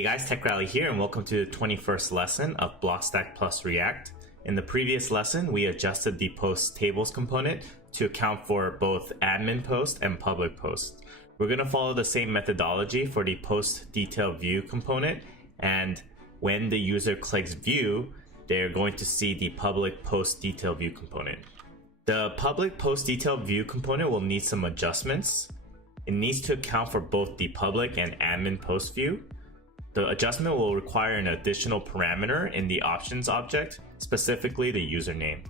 Hey guys, Tech Rally here, and welcome to the 21st lesson of Blockstack plus React. In the previous lesson, we adjusted the post tables component to account for both admin post and public post. We're going to follow the same methodology for the post detail view component, and when the user clicks view, they're going to see the public post detail view component. The public post detail view component will need some adjustments. It needs to account for both the public and admin post view. The adjustment will require an additional parameter in the options object, specifically the username.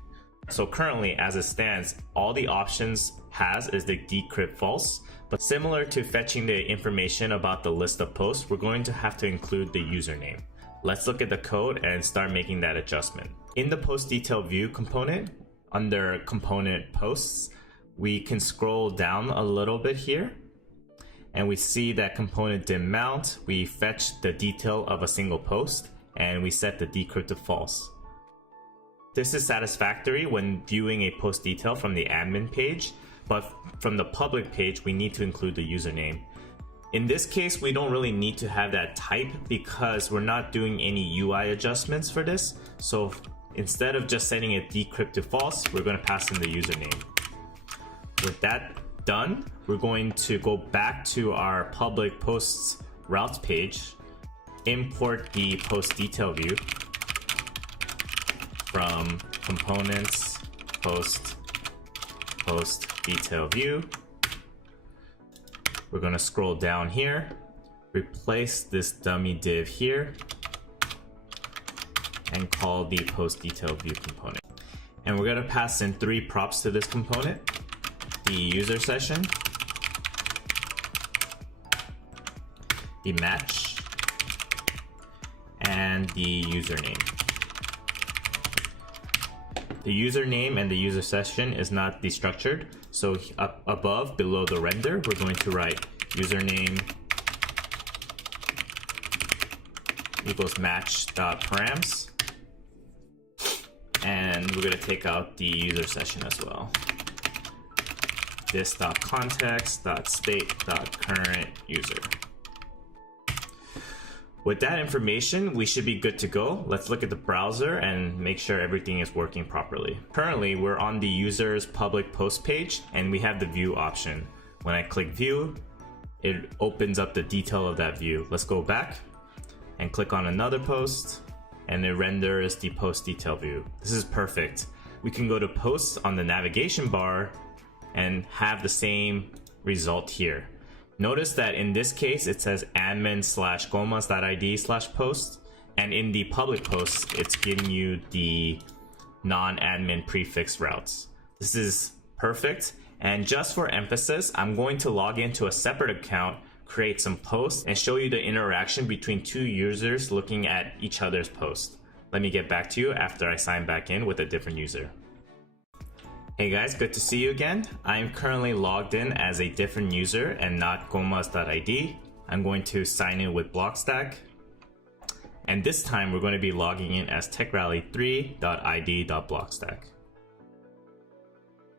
So currently, as it stands, all the options has is the decrypt false, but similar to fetching the information about the list of posts, we're going to have to include the username. Let's look at the code and start making that adjustment. In the post detail view component, under component posts, we can scroll down a little bit here, and we see that component dim mount. We fetch the detail of a single post and we set the decrypt to false. This is satisfactory when viewing a post detail from the admin page, but from the public page we need to include the username. In this case, we don't really need to have that type because we're not doing any UI adjustments for this. So instead of just setting a decrypt to false, we're going to pass in the username. With that done, we're going to go back to our public posts routes page, import the post detail view from components post detail view. We're going to scroll down here, replace this dummy div here, and call the post detail view component. And we're going to pass in 3 props to this component: the user session, the match, and the username. The username and the user session is not destructured, so up above, below the render, we're going to write username equals match.params, and we're going to take out the user session as well. This.context.state.current user. With that information, we should be good to go. Let's look at the browser and make sure everything is working properly. Currently, we're on the user's public post page and we have the view option. When I click view, it opens up the detail of that view. Let's go back and click on another post, and it renders the post detail view. This is perfect. We can go to posts on the navigation bar and have the same result here. Notice that in this case it says admin/gomas.id/post, and in the public posts it's giving you the non-admin prefix routes. This is perfect, and just for emphasis, I'm going to log into a separate account, create some posts, and show you the interaction between 2 users looking at each other's post. Let me get back to you after I sign back in with a different user. Hey guys, good to see you again. I'm currently logged in as a different user and not gomas.id. I'm going to sign in with Blockstack. And this time we're going to be logging in as techrally3.id.blockstack.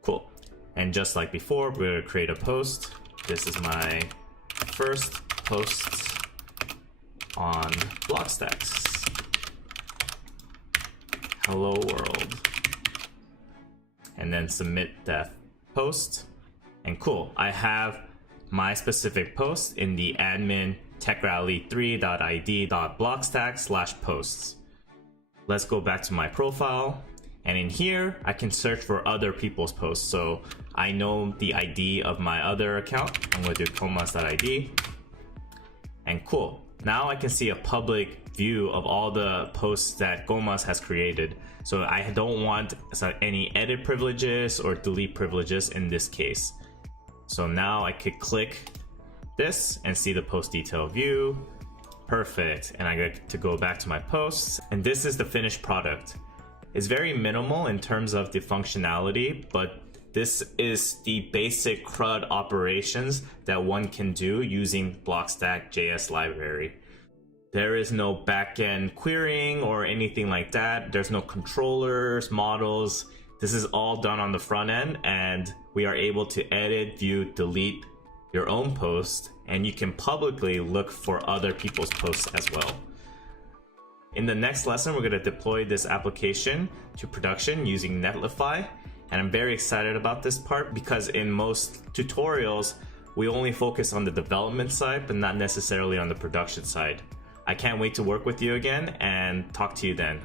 Cool. And just like before, we're going to create a post. This is my first post on Blockstacks. Hello world. And then submit that post. And cool, I have my specific post in the admin techrally3.id.blockstack/posts. Let's go back to my profile, and in here I can search for other people's posts. So I know the ID of my other account. I'm going to do gomas.id, and cool, now I can see a public view of all the posts that Gomas has created. So I don't want any edit privileges or delete privileges in this case. So now I could click this and see the post detail view. Perfect. And I get to go back to my posts, and this is the finished product. It's very minimal in terms of the functionality, but this is the basic CRUD operations that one can do using Blockstack JS library. There is no backend querying or anything like that. There's no controllers, models. This is all done on the front end, and we are able to edit, view, delete your own post, and you can publicly look for other people's posts as well. In the next lesson, we're going to deploy this application to production using Netlify, and I'm very excited about this part because in most tutorials, we only focus on the development side, but not necessarily on the production side. I can't wait to work with you again and talk to you then.